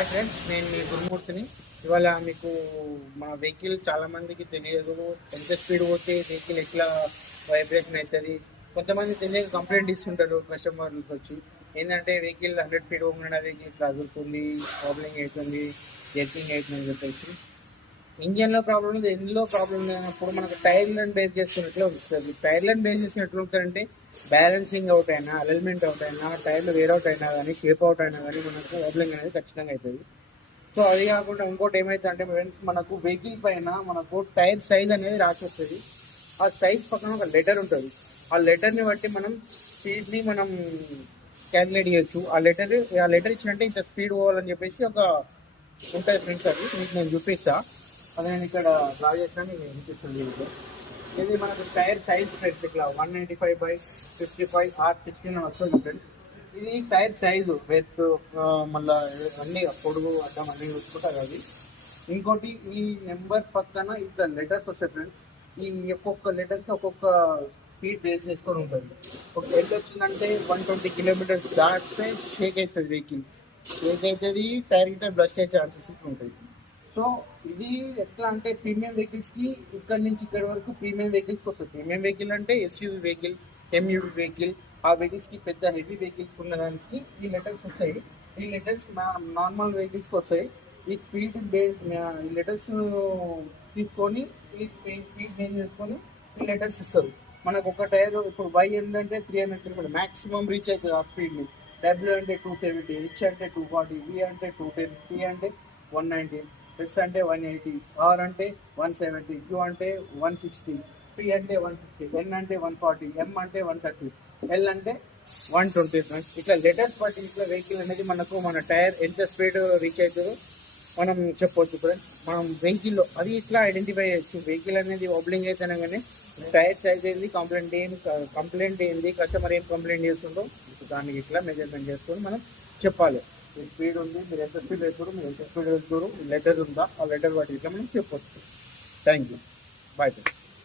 Hi friends, నేను మీ గురుమూర్తిని. ఇవాళ మీకు మా వెహికల్ చాలామందికి తెలియదు. ఎంత స్పీడ్ పోతే వెహికల్ ఎట్లా వైబ్రేషన్ అవుతుంది. కొంతమంది తెలియక కంప్లైంట్ ఇస్తుంటారు కస్టమర్లకు వచ్చి. ఏంటంటే వెహికల్ 100 స్పీడ్ పోకుండా వెహికల్ ఇట్లా అదురుతుంది, ప్రాబ్లింగ్ అవుతుంది, జర్కింగ్ అవుతుంది అని చెప్పేసి. ఇంజన్లో ప్రాబ్లం లేదు, ఎందులో ప్రాబ్లం లేనప్పుడు మనకు టైర్లను బేస్ చేసుకున్నట్లు వస్తుంది. టైర్లను బేస్ చేసినట్లు ఉంటుందంటే బ్యాలెన్సింగ్ అవుట్ అయినా, అలైన్మెంట్ అవుట్ అయినా, టైర్లు వేర్ అవుట్ అయినా కానీ, షేప్ అవుట్ అయినా కానీ మనకు ప్రాబ్లింగ్ అనేది ఖచ్చితంగా అవుతుంది. సో అది కాకుండా ఇంకోటి ఏమైతుందంటే ఫ్రెండ్స్, మనకు వెహికల్ పైన మనకు టైర్ సైజ్ అనేది రాసి వస్తుంది. ఆ సైజ్ పక్కన ఒక లెటర్ ఉంటుంది. ఆ లెటర్ని బట్టి మనం స్పీడ్ని మనం క్యాలిక్యులేట్ చేయొచ్చు. ఆ లెటర్ ఇచ్చినట్టే ఇంత స్పీడ్ పోవాలని చెప్పేసి ఒక ఉంటుంది ఫ్రెండ్స్. అది మీకు నేను చూపిస్తా. అది నేను ఇక్కడ డ్రా చేస్తాను, నేను చూపిస్తాను దీంట్లో. ఇది మనకు టైర్ సైజ్ ఫ్రెండ్స్, ఇట్లా 195/55 R16 అని వస్తుంది ఫ్రెండ్స్. ఇది టైర్ సైజు వెత్, మళ్ళీ అన్ని పొడుగు అడ్డం అన్నీ చూసుకుంటారు అది. ఇంకోటి ఈ నెంబర్ పక్కన ఇట్లా లెటర్స్ వస్తాయి ఫ్రెండ్స్. ఈ ఒక్కొక్క లెటర్కి ఒక్కొక్క స్పీడ్ బేస్ చేసుకొని ఉంటుంది. ఒక ఎంత వచ్చిందంటే 120 కిలోమీటర్స్ దాటితే షేక్ అవుతుంది వెహికల్. షేక్ అవుతుంది, టైర్ గిట్ట బ్లష్ అయ్యే ఛాన్సెస్ ఉంటుంది. సో ఇది ఎట్లా అంటే ప్రీమియం వెహికల్స్కి ఇక్కడ నుంచి ఇక్కడ వరకు ప్రీమియం వెహికల్స్కి వస్తుంది. ప్రీమియం వెహికల్ అంటే ఎస్యూవి వెహికల్, ఎంయూవి వెహికల్. ఆ వెహికల్స్కి పెద్ద హెవీ వెహికల్స్ ఉన్నదానికి ఈ లెటర్స్ వస్తాయి. ఈ లెటర్స్ నార్మల్ వెహికల్స్కి వస్తాయి. ఈ స్పీడ్ ఈ లెటర్స్ తీసుకొని ఈ స్పీడ్ బేస్ చేసుకొని ఈ లెటర్స్ ఇస్తారు. మనకు ఒక టైర్ ఇప్పుడు వై ఏంటంటే 300 కిలోమీటర్ మ్యాక్సిమం రీచ్ అవుతుంది ఆ స్పీడ్ని. డబ్ల్యూ అంటే 270, హెచ్ అంటే 240, వి అంటే 210, టీ అంటే 190, ఎస్ అంటే 180, ఆర్ అంటే 170, క్యూ అంటే 160, పి అంటే 150, ఎన్ అంటే 140, ఎం అంటే 130, ఎల్ అంటే 120. ఇట్లా లెటర్స్ బట్టి ఇట్లా వెహికల్ అనేది మనకు మన టైర్ ఎంత స్పీడ్ రీచ్ అవుతుందో మనం చెప్పవచ్చు ఫ్రెండ్స్. మనం వెహికల్లో అది ఇట్లా ఐడెంటిఫై చేయొచ్చు. వెహికల్ అనేది వబ్లింగ్ అయితేనే కానీ టైర్ సైజ్ ఏంది, కంప్లైంట్ ఏంది, కస్టమర్ ఏం కంప్లైంట్ చేస్తుందో దానికి ఇట్లా మెజర్మెంట్ చేసుకొని మనం చెప్పాలి. మీ స్పీడ్ ఉంది, మీరు ఎంత స్పీడ్ వెళ్తారు, మీరు ఎంత స్పీడ్ వెళ్తారు, లెటర్ ఉందా, ఆ లెటర్ బట్టి ఇట్లా మనం చెప్పవచ్చు. Thank you, bye sir.